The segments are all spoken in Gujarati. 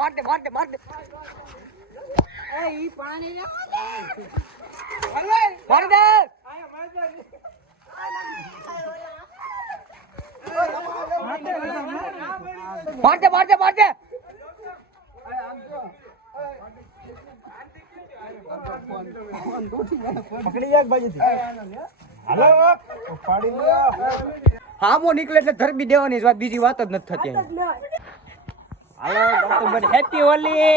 માર દે એ ઈ પાણી રે માર દે માર દે પકડી એક બાજુથી હાલો પાડી લ્યો હામો નીકળે એટલે ધરબી દેવાની વાત બીજી વાત જ નથી થતી હાલો ડોક્ટર હેપી હોલી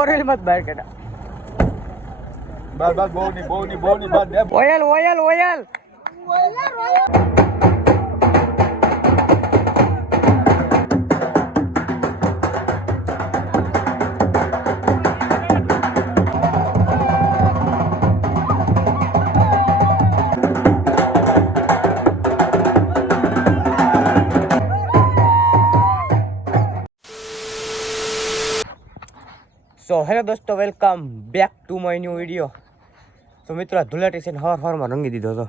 ઓરેલ મત બહાર કાઢા બસ બહુ ની બસ ઓયલ સો હેલો દોસ્તો welcome back to my new video. તો મિત્રો ધુલેટી છે હવારમાં રંગી દીધો હતો.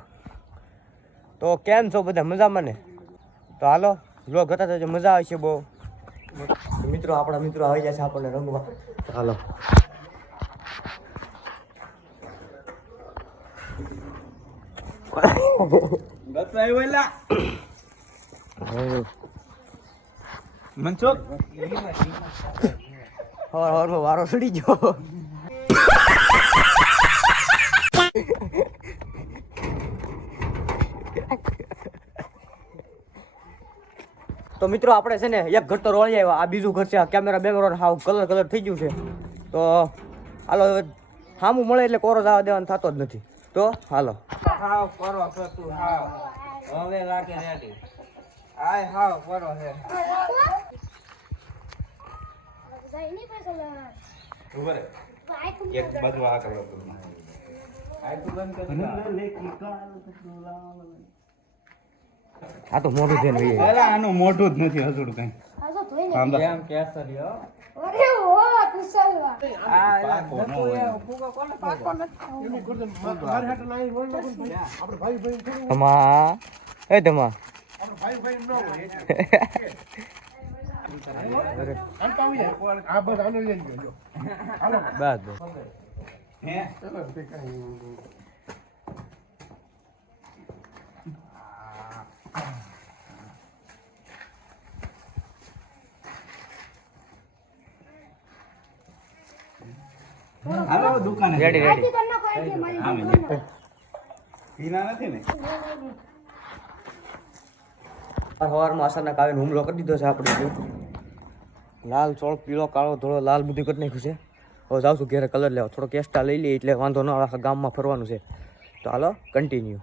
તો કેમ છો બધા મજામાં ને? તો હાલો વ્લોગ હતા તો મજા આવશે બહુ. મિત્રો આપણા મિત્રો આવી જશે આપણને રંગવા. તો હાલો મનસુખ હવારમાં વારો સડી ગયો. તો મિત્રો આપણે છે ને એક ઘર તો રોળી આવ્યા, આ બીજું ઘર છે. કેમેરા બેમેરા હાવ કલર થઈ ગયું છે. તો હાલો સામું મળે એટલે કોરો જવા દેવાનું થતો જ નથી. તો હાલો હાવ કોરો છે તું હાવ હવે લાગે રેડી આય હાવ કોરો છે એક બાજુ આ કરો આ તો મોઢું છે ને આનું મોઢું જ નથી હસુડું કઈ આમ કેસરિયો અરે ઓ તું સલવા આ ફૂગો કોને પાકો નથી એની ગુરદન માર હાટ લાઈ બોલ આપણે ભાઈ તમા એ તમા આપણે ભાઈ નો હોય આ બસ આનો લઈ ગયો હાલો બસ હે ચલો હાલો દુકાને રેડી પીના નથી ને સવારમાં અચાનક આવીને હુમલો કરી દીધો છે આપણે. લાલ ચોળ પીળો કાળો ધોળો લાલ બધું કરી નાખ્યું છે. હવે જાઉં છું ઘેરે કલર લેવા, થોડો કેસ્ટા લઈ લઈએ એટલે વાંધો ન આવે. આખા ગામમાં ફરવાનું છે. તો હાલો કન્ટિન્યુ.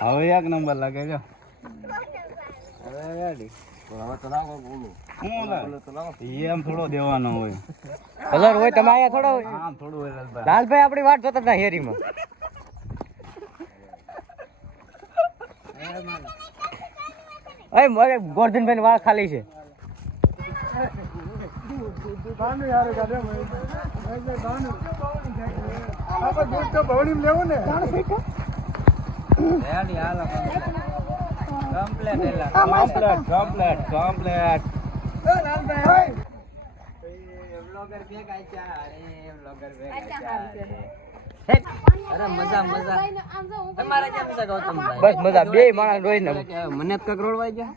હવે એક નંબર લાગે જો એમ થોડો દેવાનો હોય કલર હોય તમે આયા થોડો હોય આમ થોડું હોય લાલભાઈ આપણી વાત જોતા હતા હેરીમાં. અરે મારે ગોરધનભાઈ વાળ ખાલી છે. બસ મજા બે માણસ રોઈ ને મને કક રોડવાઈ ગયા.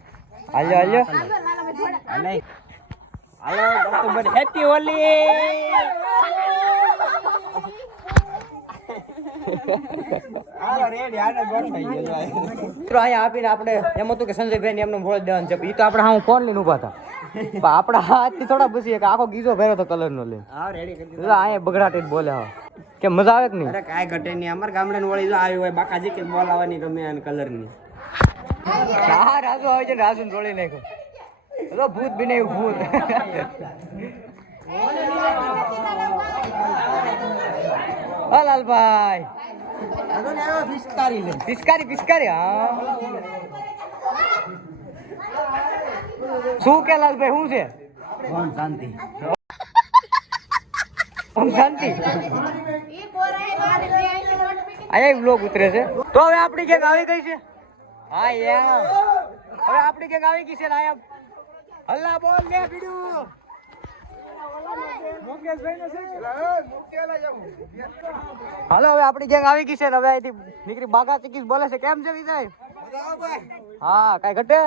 હાલો હેપી હોલી. અહીંયા આપીને આપણે એમ હતું કે સંજયભાઈ એમને ભોળ દેવાનું છે. એ તો આપણે હું ફોન લઈને ઉભા હતા. આપણા હાથથી થોડા પૂછીએ કે આખો ગીઝો ભેરો તો કલર નો લે અહીંયા બગડાટી બોલે કે મજા આવે કે નહીં? અરે કાંઈ ઘટે નહીં. અમારા ગામડે વળી આવી હોય બાકાજી કે બોલાવાની ગમે અને કલર ની. હા રાજુ આવે છે, રાજુ ને રોળી નાખ્યો. ભૂત બનાવ્યું ભૂત. હા લાલભાઈ પિસ્કારી હા શું કે લાલભાઈ શું છે? શાંતિ. ઓમ શાંતિ અહીંયા બ્લોગ ઉતરે છે તો હવે આપણી ગેંગ આવી ગઈ છે હા યાર હવે આપણી ગેંગ આવી ગઈ છે ને આયા હલ્લા બોલ લે બીડુ હાલો હવે આપણી ગેંગ આવી ગઈ છે ને હવે અહીંથી નીકળી બાગા ચીકીસ બોલે છે કેમ છે વિજય હા કઈ ઘટે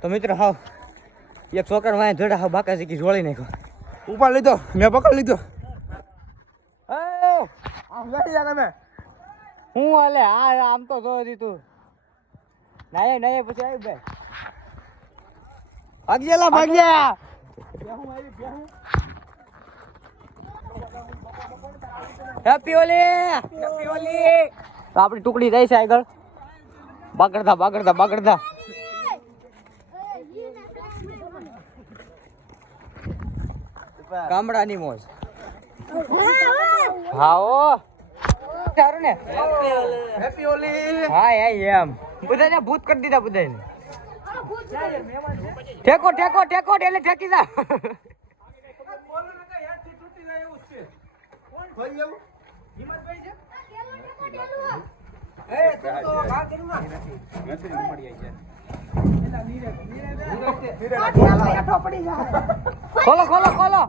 તો મિત્ર હાવ એક છોકરા વાય જોડા હાવ બાકા ચીકીસ જોડી નાખ્યો ઉપાડ લીધો મેં પકડ લીધો હું હાલે હા આમ તો જો તું નાય નાય પછી આવી ભાઈ ભાગ્યા હેપી હોલી તો આપણી ટુકડી જાય છે આગળ બાગડતા ગામડાની મોજ હા ઓ સારું ને હેપી હોલી હા એમ બધાને ભૂત કરી દીધા બધાને ઠેકો એટલે ઠેકી જા ખોલો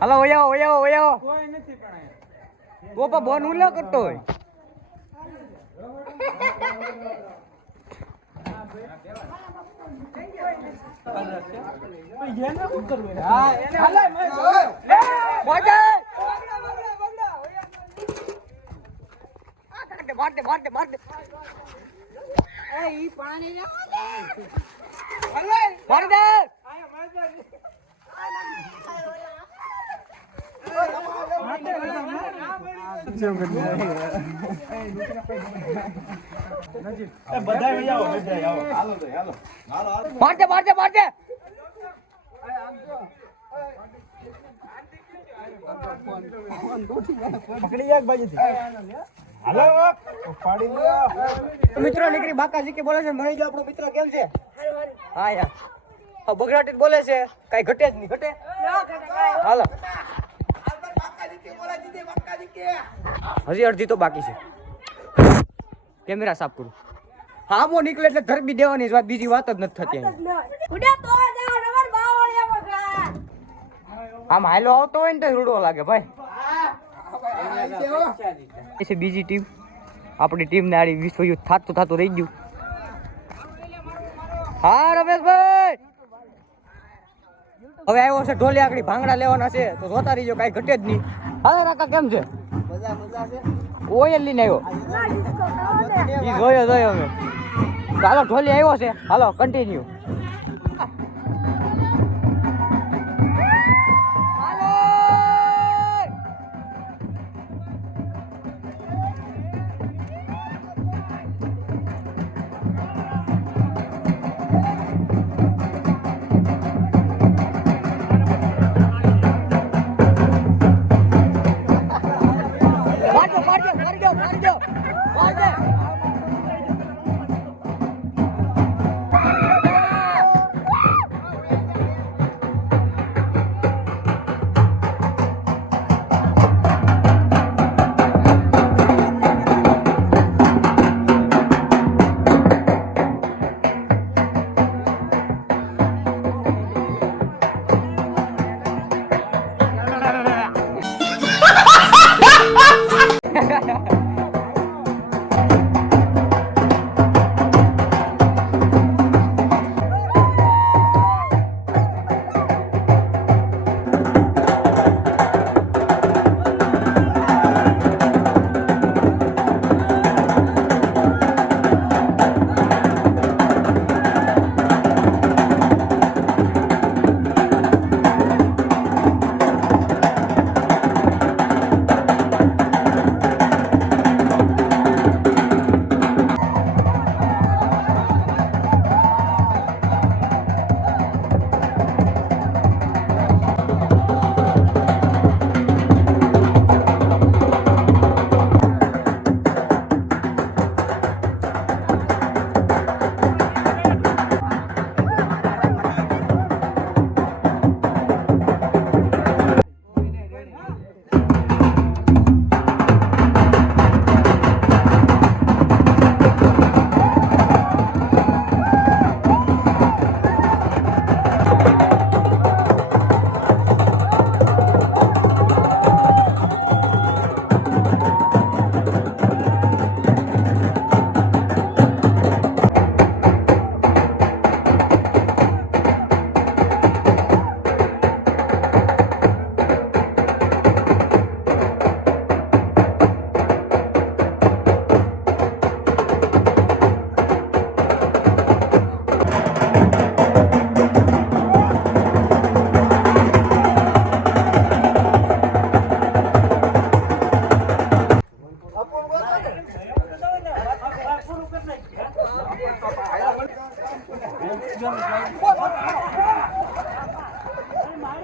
હાલો વયાવો ગોપા બોન હું કરતો હોય મારતે મિત્રો નીકળી બાકાજી કે બોલે છે મળી ગયો આપણો મિત્ર કેમ છે હા યાર બગડાટી બોલે છે કઈ ઘટે જ નહીં ઘટે હાલો હજી અડધી તો બાકી છે કેમેરા સાફ કરું હા મો નીકળે એટલે ધરબી દેવાની વાત બીજી વાત જ નથી થતી આમ હાલો આવતો હોય ને તો રૂડો લાગે ભાઈ બીજી ટીમ આપણી ટીમ ને આડી વિશ્વ યુદ્ધ થતું રહી ગયું હા રમેશભાઈ હવે આવ્યો છે ઢોલી આકડી ભાંગડા લેવાના છે તો જોતા રહીજો કઈ ઘટે જ નહીં હાલે કાકા કેમ છે મજા છે ઓયલ લઈને આવ્યો ઈ જોયો અમે ચાલો ઢોલી આવ્યો છે હાલો કન્ટિન્યુ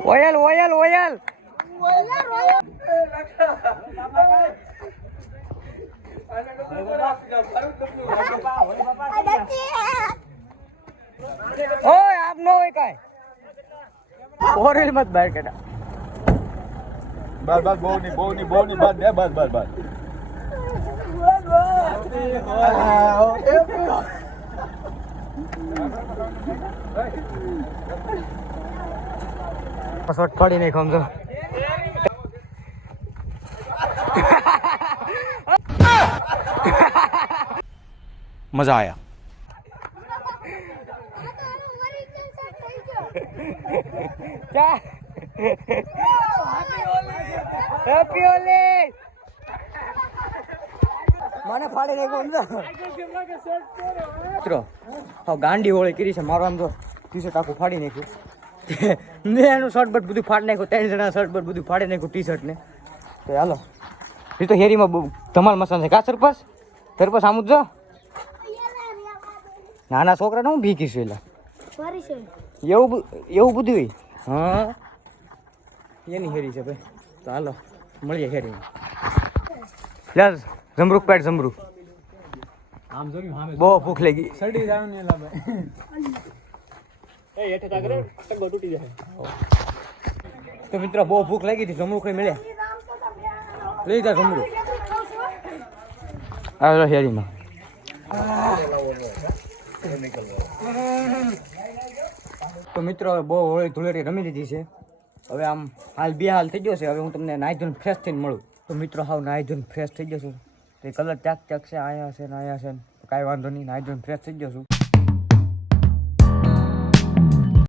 ઓયલ ઓયલ ઓયલ ઓય આપ નો હોય કાય ઓરેલ મત બહાર કાઢા બસ બહુ ની બસ બે બસ શોટ પડી નહીં ખમજો મજા આયા क्या हैप्पी होली મને ફાડી નાખ્યો મિત્રો હા ગાંડી હોળી કરી છે મારો આમ તો ટી શર્ટ આખું ફાડી નાખ્યું મેં એનું શર્ટ બટ બધું ફાડી નાખ્યું 3 જણા શર્ટ બટ બધું ફાડી નાખ્યું ટી શર્ટ ને તો હાલો એ તો હેરીમાં ધમાલ મસાન છે કા સરપસ આમ જ જો નાના છોકરાને હું ભીકીશું એટલે એવું બધું હોય હા એની હેરી છે ભાઈ તો હાલો મળીએ હેરી યાર જમરૂક પેટ જમરૂક આમ જોયું હા બહુ ભૂખ લાગી સડી જાવ ને લા ભાઈ એ હેઠે તાગરે ટગો તૂટી જાય તો મિત્રો બહુ ભૂખ લાગી હતી જમરૂક કઈ મળે લઈ જા જમરૂક આ હેરીમાં તો મિત્રો હવે બહુ હોળી ધૂળેટી રમી લીધી છે હવે આમ હાલ બે હાલ થઈ ગયો છે હવે હું તમને નાહી ધોઈને ફ્રેશ થઈને મળું તો મિત્રો હાવ નાહી ધોઈને ફ્રેશ થઈ ગયો છું તો કલર ત્યાગ છે આયા છે ને કાંઈ વાંધો નહીં નાહી ધોઈને ફ્રેશ થઈ ગયો છું